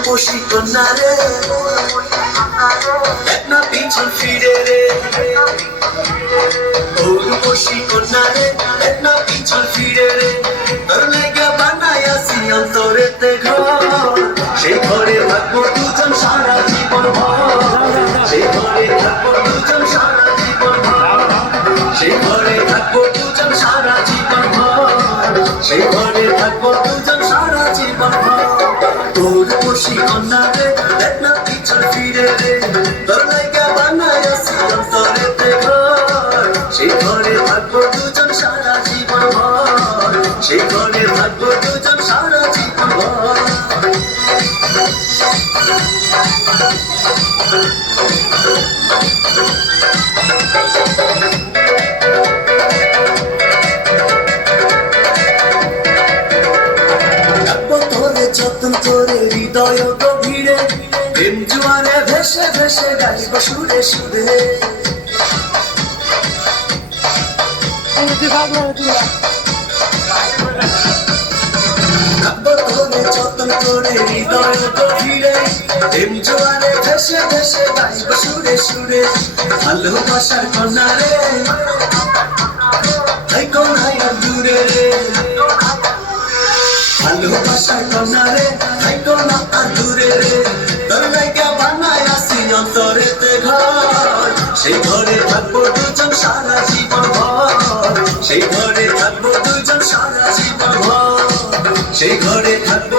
রূপসী কন্যা রে না পিছন ফিরে রে, রূপসী কন্যা রে না পিছন ফিরে রে, তোর লেগে বানাইয়াছি অন্তরেতে ঘর, সেই ঘরে থাকবো দুজন সারা জীবন ভর, সেই ঘরে থাকবো দুজন সারা জীবন ভর, সেই ঘরে থাকবো দুজন সারা জীবন ভর, সেই ঘরে থাকবো দুজন সারা জীবন ভর। রূপসী কন্যা রে না পিছন ফিরে রে, তোর লেগে বানাইয়াছি অন্তরেতে ঘর, সেই ঘরে থাকবো দুজন সারা জীবন ভর, সেই ঘরে থাকবো দুজন সারা জীবন ভর। যতন করে হৃদয় গভীরে, প্রেম জোয়ারে ভেসে ভেসে গাইব সুরে সুরে, যতন করে হৃদয় গভীরে, প্রেম জোয়ারে ভেসে ভেসে গাইব সুরে সুরে। ভালোবাসার কন্যা রে কোনায় দূরে রে, ভালোবাসার কন্যা রে থাইকো না আর দূরে রে, তোর লেগে বানাইয়াছি অন্তরেতে ঘর, সেই ঘরে থাকবো দুজন সারা জীবন ভর, সেই ঘরে থাকবো দুজন সারা জীবন ভর, সেই ঘরে থাকবো